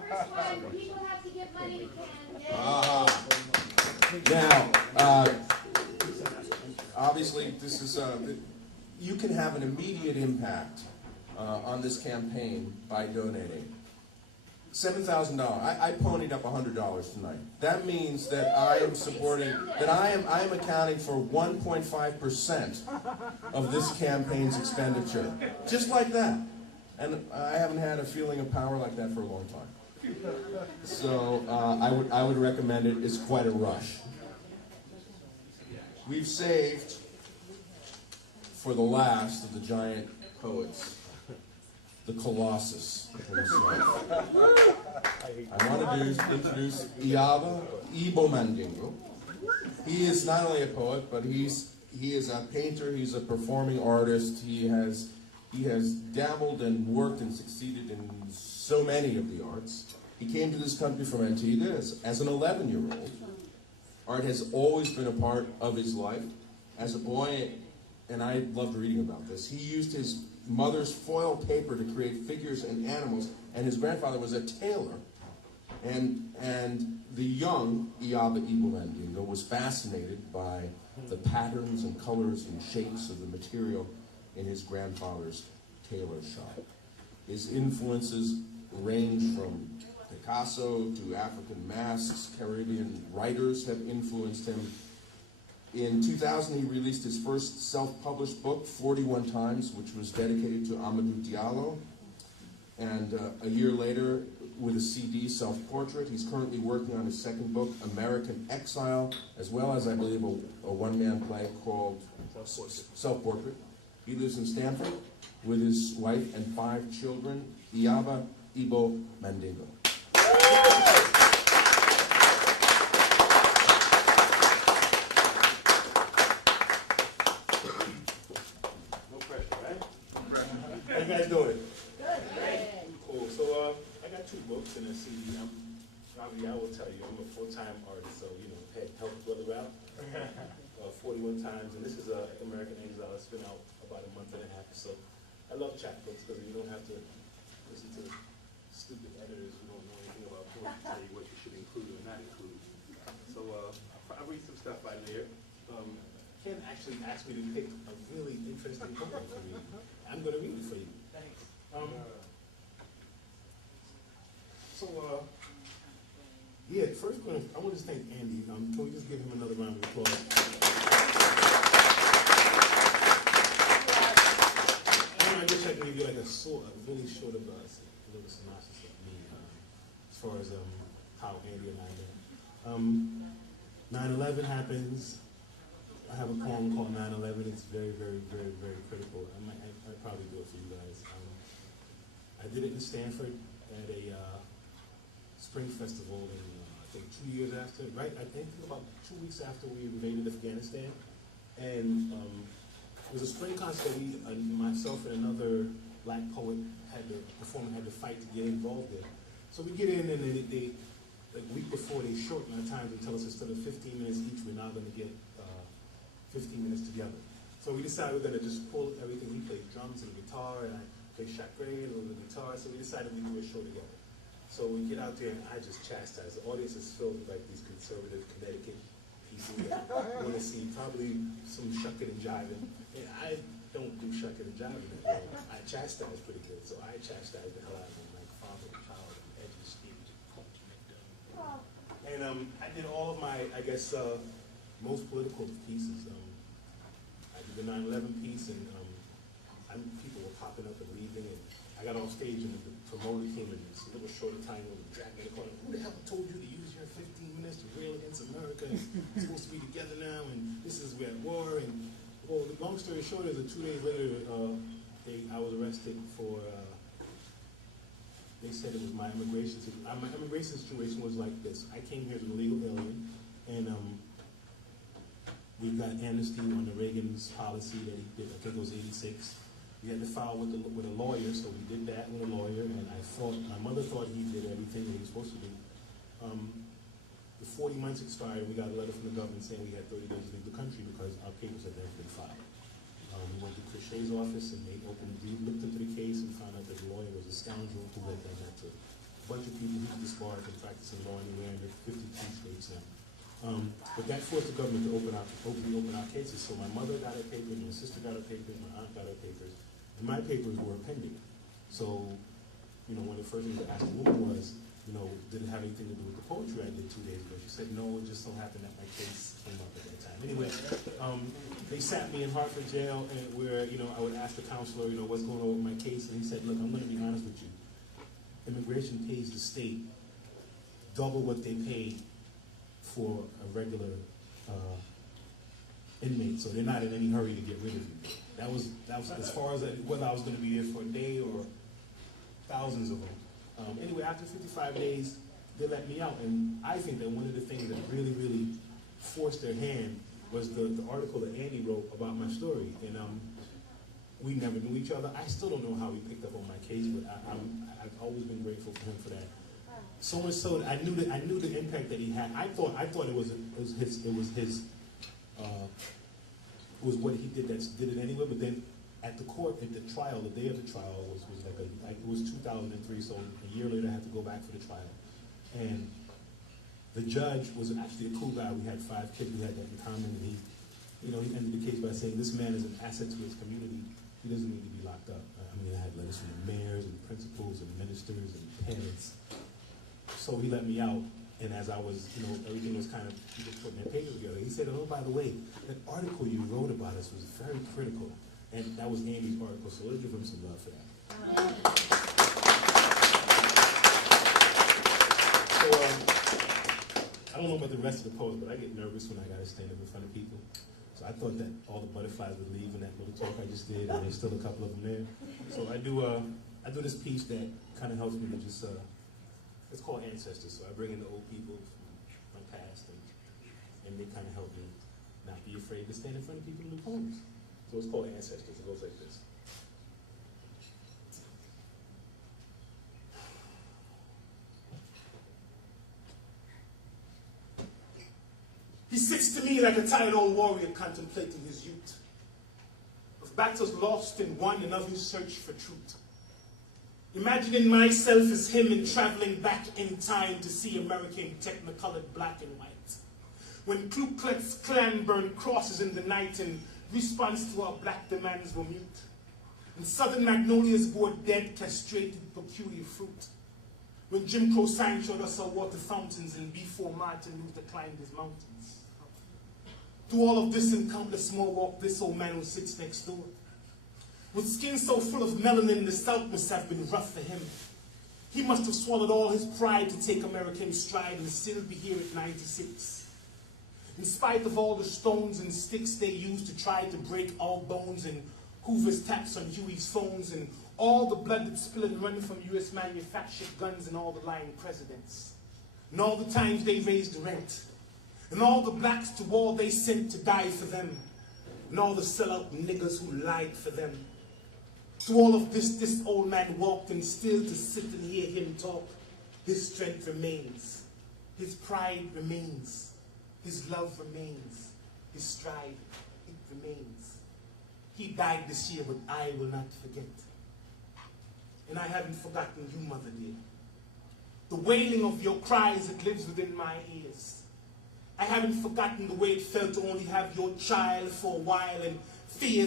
First one, people have to give money to Ken. Now, obviously, this is you can have an immediate impact on this campaign by donating. $7,000. I ponied up $100 tonight. That means that I am supporting, that I am accounting for 1.5% of this campaign's expenditure, just like that. And I haven't had a feeling of power like that for a long time. So I would recommend it. It's quite a rush. We've saved for the last of the giant poets, the Colossus himself. I want to introduce Iyaba Mandingo. He is not only a poet, but he is a painter. He's a performing artist. He has dabbled and worked and succeeded in so many of the arts. He came to this country from Antigua as an 11-year-old. Art has always been a part of his life. As a boy, and I loved reading about this, he used his mother's foil paper to create figures and animals, and his grandfather was a tailor. And the young Iyaba Mandingo was fascinated by the patterns and colors and shapes of the material in his grandfather's tailor shop. His influences range from Picasso to African masks. Caribbean writers have influenced him. In 2000, he released his first self-published book, 41 Times, which was dedicated to Amadou Diallo. And a year later, with a CD, Self-Portrait, he's currently working on his second book, American Exile, as well as, I believe, a one-man play called Self-Portrait. He lives in Stanford with his wife and 5 children. Iyaba Mandingo. How you guys doing? Good. Cool. So I got 2 books and a CD. I will tell you, I'm a full-time artist, so had help a brother out. 41 Times, and this is American Exile. It's been out about a month and a half. So I love chapbooks because you don't have to listen to stupid editors who don't know anything about poetry to tell you what you should include or not include. So I read some stuff by there. Ken actually asked me to pick a really interesting poem for me. I'm going to read it for you. Thanks. Yeah, first I want to thank Andy. Can we just give him another round of applause? I guess I can give you like a really short of a little synopsis of me as far as how Andy and I met. 9/11 happens. I have a poem called 9/11. It's very, very, very, very critical. I'd probably do it for you guys. I did it in Stanford at a spring festival in, I think 2 years after, right? I think about 2 weeks after we invaded Afghanistan. And it was a spring concert that myself and another black poet performer had to fight to get involved in. So we get in, and then they like a week before, they shorten our times and tell us instead of 15 minutes each, we're now going to get 15 minutes together. So we decided we're going to just pull everything. He played drums and guitar, and I played chakray and a little guitar. So we decided we'd do a show together. So we get out there, and I just chastise. The audience is filled with like these conservative Connecticut people that want to see probably some shucking and jiving. And I don't do shucking and jiving that well. I chastise pretty good, so I chastise the hell out of them, like father and child and edge of the stage. And I did all of my, I guess, most political pieces. I did the 9/11 piece, and people were popping up and leaving, and I got off stage, and the promoter came in this little shorter time and dragged me in the corner. Who the hell told you to use your 15 minutes to rail against America? We're supposed to be together now, and this is we're at war. And well, the long story short is that 2 days later, I was arrested for. They said it was my immigration situation. My immigration situation was like this. I came here as an illegal alien, and we got amnesty on the Reagan's policy that he did. I think it was '86. We had to file with a lawyer, so we did that with a lawyer, and my mother thought he did everything that he was supposed to do. The 40 months expired, and we got a letter from the government saying we had 30 days to leave the country because our papers had never been filed. We went to Crochet's office, and they looked into the case and found out that the lawyer was a scoundrel who led them not to bunch of people who disbarred from practicing law anywhere in the 52 states now. But that forced the government to open our cases. So my mother got her papers, my sister got her papers, my aunt got her papers, and my papers were pending. So, one of the first things I asked the woman was, did it have anything to do with the poetry I did 2 days ago? She said, no, it just so happened that my case came up at that time. Anyway, they sat me in Hartford jail, and where, I would ask the counselor, what's going on with my case, and he said, look, I'm going to be honest with you. Immigration pays the state double what they pay for a regular inmate, so they're not in any hurry to get rid of you. That was as far as whether I was going to be there for a day or thousands of them. Anyway, after 55 days, they let me out, and I think that one of the things that really, really forced their hand was the article that Andy wrote about my story, and we never knew each other. I still don't know how he picked up on my case, but I've always been grateful for him for that. So much so that I knew the impact that he had. I thought it was what he did that did it anyway. But then at the court, at the trial, the day of the trial was it was 2003. So a year later, I had to go back for the trial, and the judge was actually a cool guy. We had 5 kids. We had that in common, and he ended the case by saying this man is an asset to his community. He doesn't need to be locked up. I had letters from the mayors and principals and ministers and parents. So he let me out, and as I was, everything was kind of, he just putting their papers together. He said, oh, by the way, that article you wrote about us was very critical. And that was Andy's article, so let's give him some love for that. So, I don't know about the rest of the poems, but I get nervous when I got to stand up in front of people. So I thought that all the butterflies would leave in that little talk I just did, and there's still a couple of them there. So I do this piece that kind of helps me to just, it's called Ancestors. So I bring in the old people from my past, and they kind of help me not be afraid to stand in front of people and do poems. So it's called Ancestors. It goes like this. He sits to me like a tired old warrior contemplating his youth, of battles lost and won and of his search for truth. Imagining myself as him and traveling back in time to see American technicolored black and white. When Ku Klux Klan burned crosses in the night in response to our black demands were mute. And southern magnolias bore dead, castrated, peculiar fruit. When Jim Crow signs showed us our water fountains and before Martin Luther climbed his mountains. Through all of this and countless more walk this old man who sits next door. With skin so full of melanin, the South must have been rough for him. He must have swallowed all his pride to take American stride and still be here at 96. In spite of all the stones and sticks they used to try to break our bones, and Hoover's taps on Huey's phones, and all the blood that's spilled and running from U.S. manufactured guns and all the lying presidents, and all the times they raised the rent, and all the blacks to war they sent to die for them, and all the sellout niggas who lied for them. Through all of this old man walked, and still to sit and hear him talk, his strength remains, his pride remains, his love remains, his stride, it remains. He died this year, but I will not forget. And I haven't forgotten you, mother dear. The wailing of your cries, it lives within my ears. I haven't forgotten the way it felt to only have your child for a while, and fears